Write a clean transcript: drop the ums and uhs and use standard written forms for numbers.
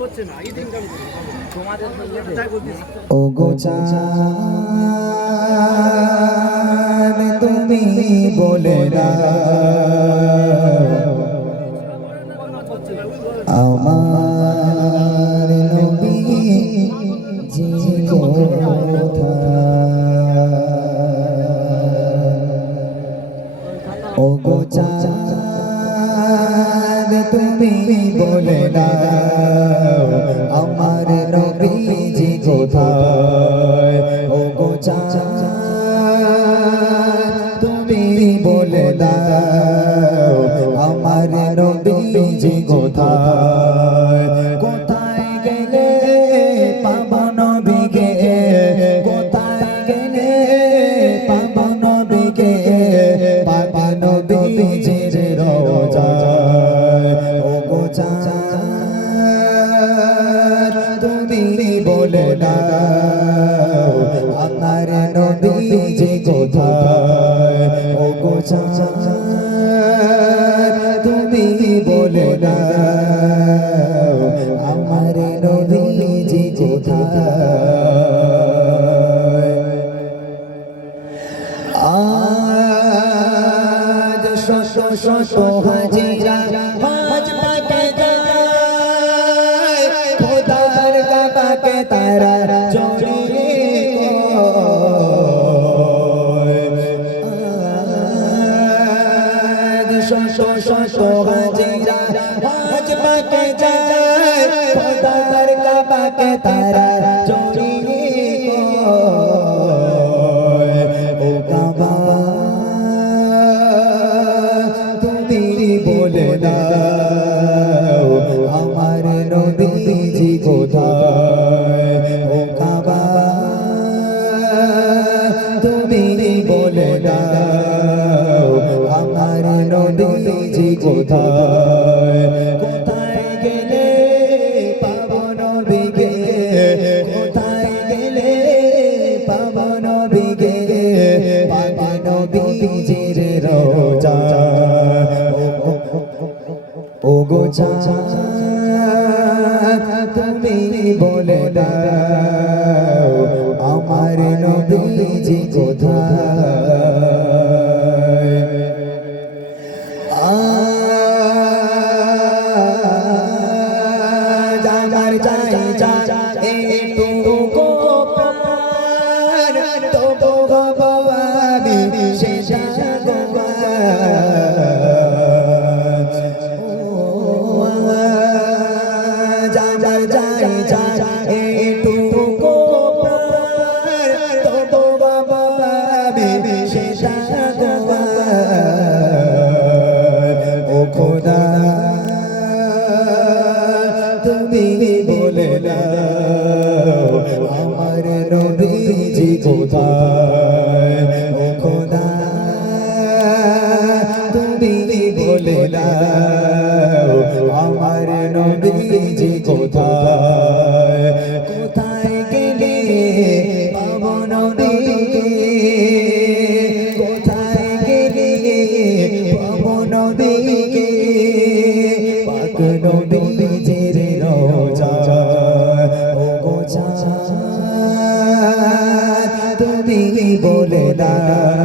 ও গো চাঁদ তুমি বলে দাও আমার নবী জি কোথায় ও গো চাঁদ তুমি বলে দাও আমার নবী জি কোথায় ও গো চাঁদ তুমি বলে দাও আমার নবী জি কোথায় কোথায় গেলে পাবো নবীকে কোথায় গেলে পাবো নবীকে পাবো নবীজির রওজায় ও গো চাঁদ তুমি বলে দাও আমার নবীজি কোথায় ও গো চাঁদ তুমি বলে দাও আমার নবীজি কোথায় আজ শত শত হাজিরা হজ পাকে যায় খোদার কাবাকে তারা জড়িয়ে আজ শত শত হাজিরা হজ পাকে যায় খোদার কাবাকে তারা জড়িয়ে ও কাবা তুমি বলে দাও আমার নবীজি কোথায় ও কাবা তুমি বলে দাও আমার নবীজি কোথায় কোথায় গেলে পাবো নবীকে কোথায় গেলে পাবো নবীকে পাবো নবীজির রওজা ও গো চাঁদ তুমি বলে দাও আমার নবীজি কোথায় আজ আমার চাই এইটুকু প্রাণ তবু ভবানী শেষা যার যাই এইটুকু প্রাণ তবু ভবানী শেষা ও খোদা তুমি বলে দাও আমার নবীজি কোথায় ও খোদা তুমি বলে দাও আমার নবীজি কোথায় কোথায় গেলে পাবো নবীকে কোথায় গেলে পাবো নবীকে পাক নবীজির রওজা ও গো চাঁদ তুমি বলে দাও